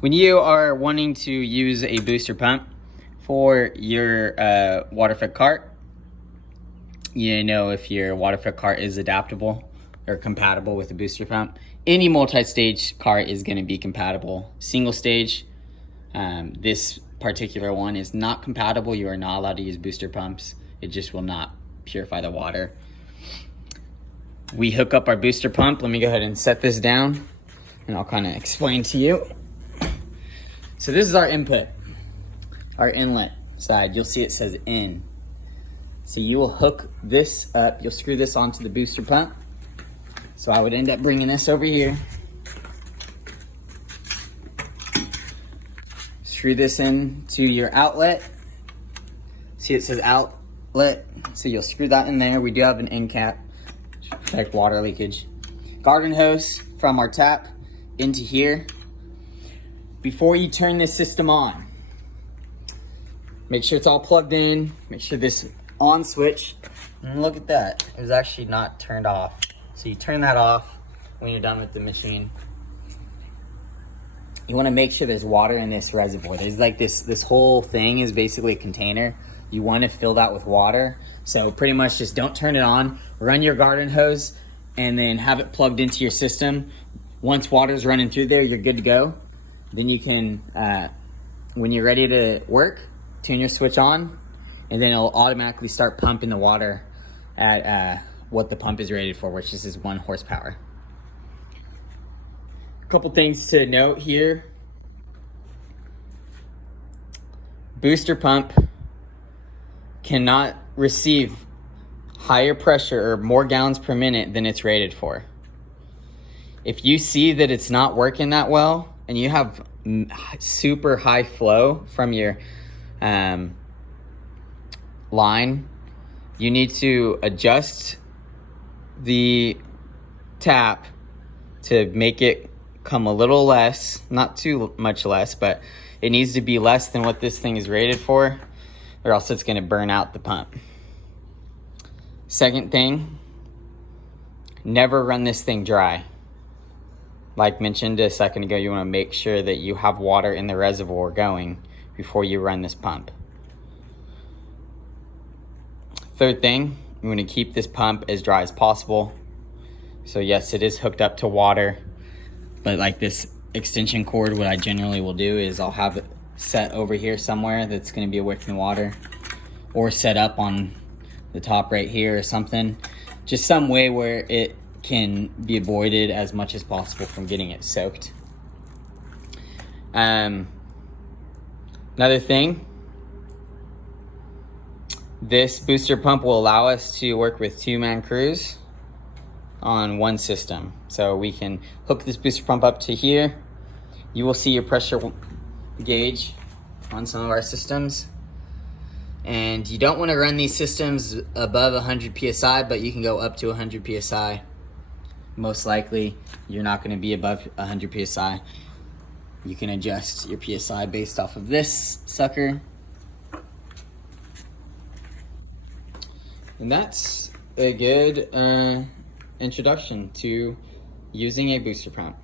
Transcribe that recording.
When you are wanting to use a booster pump for your Waterfed cart, you know if your Waterfed cart is adaptable or compatible with a booster pump. Any multi-stage cart is going to be compatible. Single stage, this particular one is not compatible. You are not allowed to use booster pumps. It just will not purify the water. We hook up our booster pump. Let me go ahead and set this down and I'll kind of explain to you. So this is our input, our inlet side. You'll see it says in. So you will hook this up. You'll screw this onto the booster pump. So I would end up bringing this over here. Screw this in to your outlet. See it says outlet. So you'll screw that in there. We do have an end cap to protect water leakage. Garden hose from our tap into here. Before you turn this system on, make sure it's all plugged in. Make sure this on switch, and look at that, it was actually not turned off. So you turn that off when you're done with the machine. You want to make sure there's water in this reservoir. There's like this whole thing is basically a container. You want to fill that with water. So pretty much just don't turn it on, run your garden hose, and then have it plugged into your system. Once water's running through there, you're good to go. Then you can, when you're ready to work, turn your switch on, and then it'll automatically start pumping the water at what the pump is rated for, which is 1 horsepower. A couple things to note here. Booster pump cannot receive higher pressure or more gallons per minute than it's rated for. If you see that it's not working that well, and you have super high flow from your line, you need to adjust the tap to make it come a little less, not too much less, but it needs to be less than what this thing is rated for, or else it's going to burn out the pump. Second thing, never run this thing dry. Like mentioned a second ago, you want to make sure that you have water in the reservoir going before you run this pump. Third thing, you want to keep this pump as dry as possible. So yes, it is hooked up to water, but like this extension cord, what I generally will do is I'll have it set over here somewhere that's going to be away from the water, or set up on the top right here or something. Just some way where it can be avoided as much as possible from getting it soaked. Another thing, this booster pump will allow us to work with 2-man crews on one system. So we can hook this booster pump up to here. You will see your pressure gauge on some of our systems. And you don't want to run these systems above 100 PSI, but you can go up to 100 PSI. Most likely, you're not going to be above 100 PSI. You can adjust your PSI based off of this sucker. And that's a good introduction to using a booster pump.